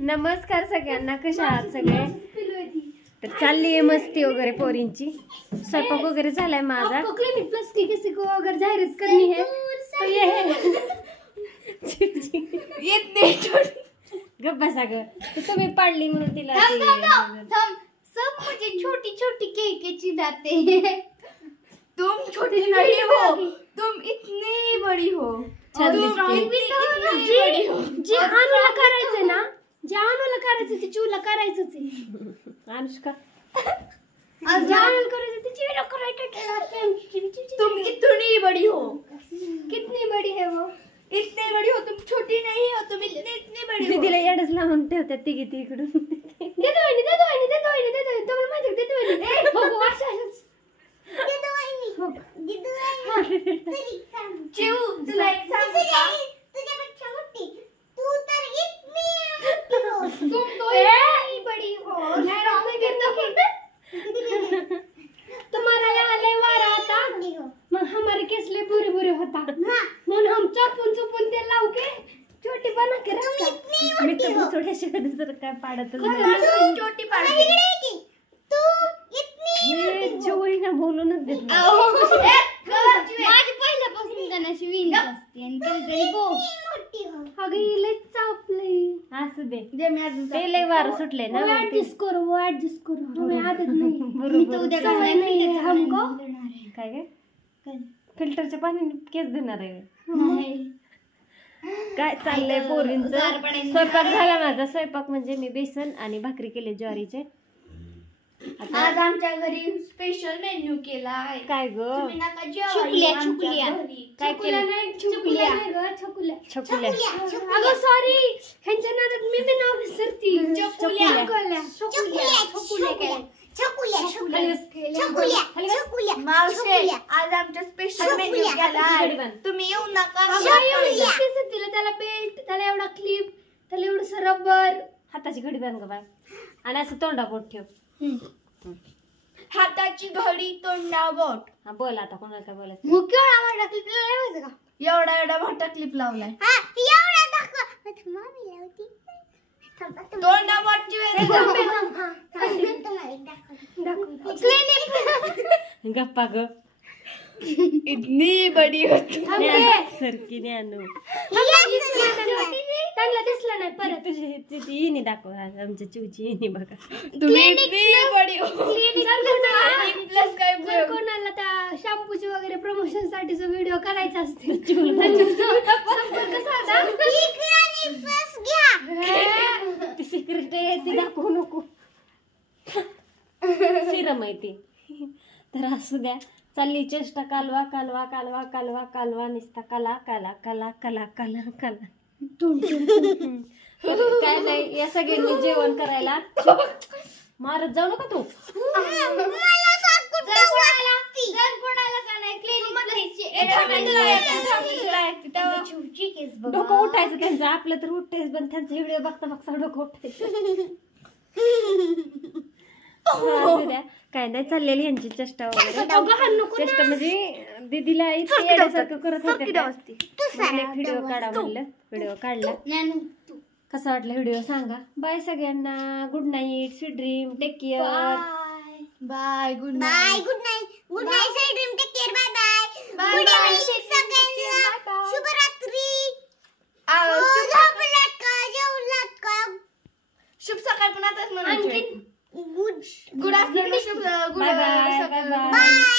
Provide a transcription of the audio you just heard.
नमस्कार सगळ्यांना, कशा आहात सगळे? तर चालली आहे मस्ती वगैरे पोरींची. स्वयंपाक वगैरे झालाय माझा. क्लिनिक प्लस की किसी को अगर जाहिरात करनी है तो ये है. गप्प बसा ग. तुम्ही पाडली म्हणून तिला सब मुझे छोटी छोटी केक दाते हैं. तुम छोटी नहीं हो, तुम इतनी बड़ी हो. जी अनुला करायचंय ना, जे अनुला करायचं ते चिवला करायचंच आहे. अनुष्का तुम इतनी बड़ी हो. कितनी बड़ी है वो? इतनी बड़ी हो, तुम छोटी नहीं हो, तुम इतनी इतनी बड़ी हो. दीदीला येडच लावून ठेवतात तिघी तिकडून. दे दो तुम्हाला माहिती दे दो. चिव, तुला एक सांगू का? तुझ्यापेक्षा मोठी तू तर इतनी मोठी हो. तुम तो इतनी बड़ी हो. तुम्हारा यहाँ ले वारा आता मग हमारे केस ले बुरे बुरे होता म्हणून हम चपून चपून ते लाव के छोटी बना के रखता. मी तर थोड्याशिवाय दुसरं काय पाडतच नाही. छोटी पाडी. तू इतनी चिवईना बोलूनच देत नाही. माझी पहिल्यापासून गाण्याची विण असते आणि कधीतरी मोठी हो. अगं हिला चापले. असू दे, दे मी अजून ते लय वारं सुटले ना. ऍडजस्ट करो हमें आदत नाही. बरोबर. मी तर उद्या सवय नाही हमको. काय काय फिल्टरच्या पाण्याने केस देणार आहे. नाही काय चाललंय पोरींचं? स्वयंपाक झाला माझा. स्वयंपाक म्हणजे मी बेसन आणि भाकरी केले ज्वारीचे. आज आमच्या घरी स्पेशल मेन्यू केला आहे. काय ग? तुम्ही नका जेवायला छकुल्या. काय केलं? छकुल्या. अगं सॉरी, ह्यांच्या नादात मी बी नाव विसरती. छकुल्या. मावशे, आज आमच्या स्पेशल मेन्यू केला आहे. तुम्ही येऊ नका. त्याला बेल्ट, त्याला एवढा क्लिप, त्याला एवढं रबर. हाताची घडी बांध ग बाय आणि असं तोंडापोट ठेव. हाताची घडी तोंडावट. हा बोल आता, कोणाला काय बोलायचं? मग केवढा मोठा क्लिप लावायचा का? एवढा एवढा मोठा क्लिप लावलाय. एवढा दाखवा. तोंडावटची गप्पा ग. इतनी बडी होती. सरकी आणू त्यांना दिसलं नाही परत. तुझी येणी दाखव. आमच्या चिवची येणी बघा. तुम्ही इतनी बडी हो. प्लस काय जर कोणाला त्या शॅम्पूचे वगैरे प्रमोशन साठीचा व्हिडिओ करायचा असतील ती सिक्रेट आहे, ती दाखवू नको. सिरम आहे ती. तर असू द्या, चालली चेष्टा. कालवा कालवा कालवा कालवा कालवा निसता काला काला काला काला काला काला. काय नाही, या सगळ्यांनी जेवण करायला. मारत जाऊ नका तू. डोकं उठायचं त्यांचं. आपलं तर उठतेच, पण त्यांचा व्हिडिओ बघता बघता डोकं उठायचं. काय नाही, चाललेली यांची चेष्टा वगैरे. चेष्टा म्हणजे दीदीला इतकी येण्यासारखं करत होते. व्हिडिओ काढा म्हणलं, व्हिडिओ काढला. कसा वाटला व्हिडिओ सांगा. बाय सगळ्यांना. Good night, sweet dream, take care. Bye. Good night. Sweet dream, take care. Bye शुभरात्री. शुभ सकाळ पण आताच म्हणायचं. Good afternoon. Bye bye. Bye.